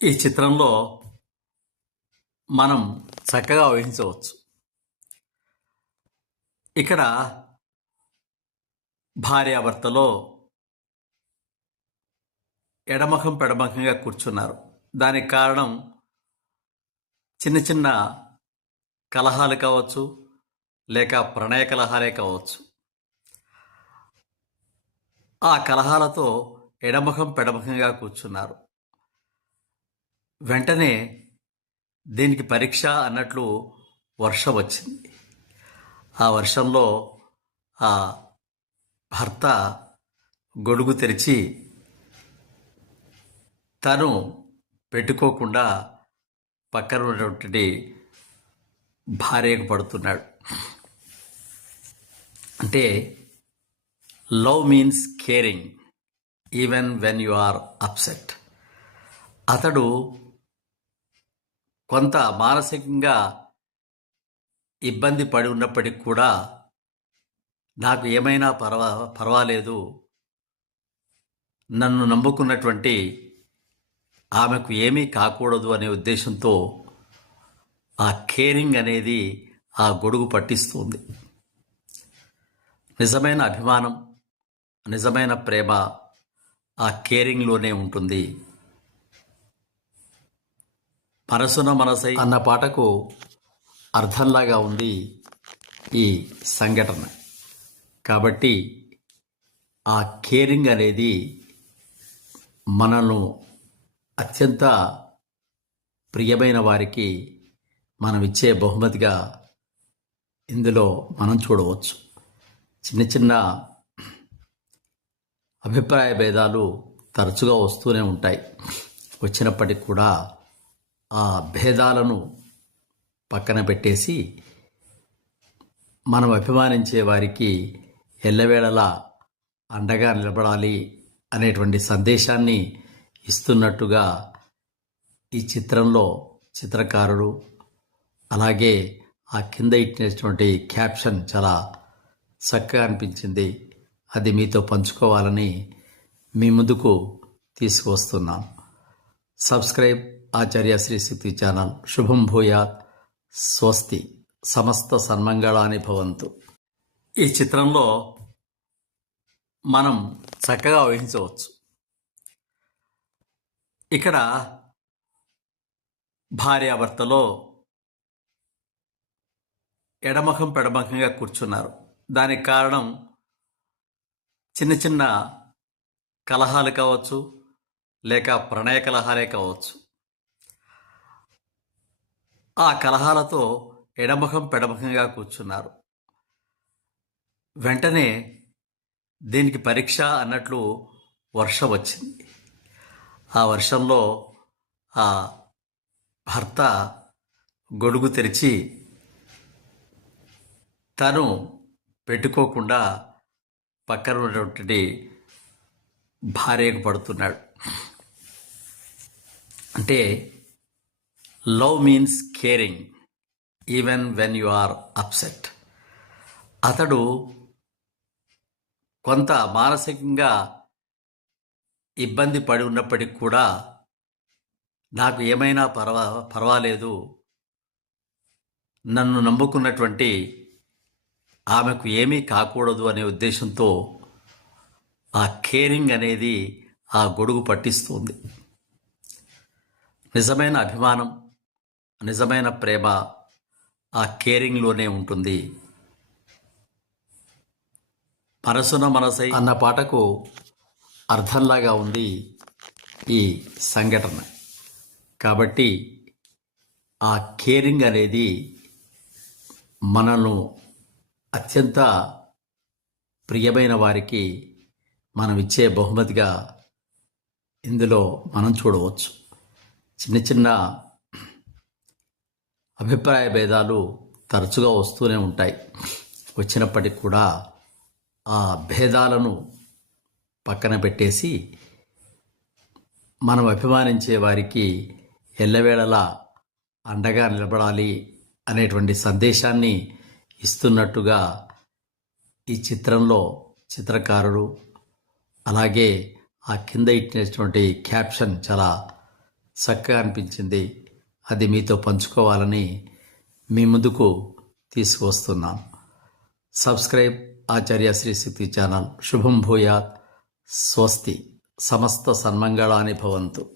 ఈ చిత్రంలో మనం చక్కగా ఊహించవచ్చు. ఇక్కడ భార్యాభర్తలో ఎడమఖం పెడమఖంగా కూర్చున్నారు. దానికి కారణం చిన్న చిన్న కలహాలు కావచ్చు, లేక ప్రణయ కలహాలే కావచ్చు. ఆ కలహాలతో ఎడమఖం పెడమఖంగా కూర్చున్నారు. వెంటనే దీనికి పరీక్ష అన్నట్లు వర్షం వచ్చింది. ఆ వర్షంలో ఆ భర్త గొడుగు తెరిచి తను పెట్టుకోకుండా పక్కన ఉన్నటువంటి భార్యకు పడుతున్నాడు. అంటే love means caring even when you are upset. అతడు కొంత మానసికంగా ఇబ్బంది పడి ఉన్నప్పటికీ కూడా నాకు ఏమైనా పర్వాలేదు, నన్ను నమ్ముకున్నటువంటి ఆమెకు ఏమీ కాకూడదు అనే ఉద్దేశంతో ఆ కేరింగ్ అనేది ఆ గొడుగు పట్టిస్తుంది. నిజమైన అభిమానం, నిజమైన ప్రేమ ఆ కేరింగ్లోనే ఉంటుంది. మనసున మనసై అన్న పాటకు అర్థంలాగా ఉంది ఈ సంఘటన. కాబట్టి ఆ కేరింగ్ అనేది మనను అత్యంత ప్రియమైన వారికి మనం ఇచ్చే బహుమతిగా ఇందులో మనం చూడవచ్చు. చిన్న చిన్న అభిప్రాయ భేదాలు తరచుగా వస్తూనే ఉంటాయి. వచ్చినప్పటికి కూడా ఆ భేదాలను పక్కన పెట్టేసి మనం అభిమానించే వారికి ఎల్లవేళలా అండగా నిలబడాలి అనేటువంటి సందేశాన్ని ఇస్తున్నట్టుగా ఈ చిత్రంలో చిత్రకారుడు, అలాగే ఆ కింద ఇచ్చినటువంటి క్యాప్షన్ చాలా చక్కగా అనిపించింది. అది మీతో పంచుకోవాలని మీ ముందుకు తీసుకువస్తున్నాం. సబ్స్క్రైబ్ ఆచార్య శ్రీశక్తి ఛానల్. శుభం భూయాత్. స్వస్తి. సమస్త సన్మంగళాని భవంతు. ఈ చిత్రంలో మనం చక్కగా ఊహించవచ్చు. ఇక్కడ భార్యాభర్తలో ఎడమఖం పెడమఖంగా కూర్చున్నారు. దానికి కారణం చిన్న చిన్న కలహాలు కావచ్చు, లేక ప్రణయ కలహాలే కావచ్చు. ఆ కలహాలతో ఎడమఖం పెడమఖంగా కూర్చున్నారు. వెంటనే దీనికి పరీక్ష అన్నట్లు వర్షం వచ్చింది. ఆ వర్షంలో ఆ భర్త గొడుగు తెరిచి తను పెట్టుకోకుండా పక్కన ఉన్నటువంటి భార్యకు పడుతున్నాడు. అంటే love means caring even when you are upset. అతడు కొంత మానసికంగా ఇబ్బంది పడి ఉన్నప్పటికీ కూడా నాకు ఏమైనా పర్వాలేదు, నన్ను నమ్ముకున్నటువంటి ఆమెకు ఏమీ కాకూడదు అనే ఉద్దేశంతో ఆ కేరింగ్ అనేది ఆ గొడుగు పట్టిస్తుంది. నిజమైన అభిమానం, నిజమైన ప్రేమ ఆ కేరింగ్లోనే ఉంటుంది. మనసున మనసై అన్న పాటకు అర్థంలాగా ఉంది ఈ సంఘటన. కాబట్టి ఆ కేరింగ్ అనేది మనను అత్యంత ప్రియమైన వారికి మనం ఇచ్చే బహుమతిగా ఇందులో మనం చూడవచ్చు. చిన్న చిన్న అభిప్రాయ భేదాలు తరచుగా వస్తూనే ఉంటాయి. వచ్చినప్పటికి కూడా ఆ భేదాలను పక్కన పెట్టేసి మనం అభిమానించే వారికి ఎల్లవేళలా అండగా నిలబడాలి అనేటువంటి సందేశాన్ని ఇస్తున్నట్టుగా ఈ చిత్రంలో చిత్రకారుడు, అలాగే ఆ కింద ఇచ్చినటువంటి క్యాప్షన్ చాలా చక్కగా అనిపించింది. అది మీతో పంచుకోవాలని మీ ముందుకు తీసుకువస్తున్నాను. సబ్స్క్రైబ్ ఆచార్య శ్రీ శక్తి ఛానల్. శుభం భూయాత్. స్వస్తి. సమస్త సన్మంగళాని భవంతు.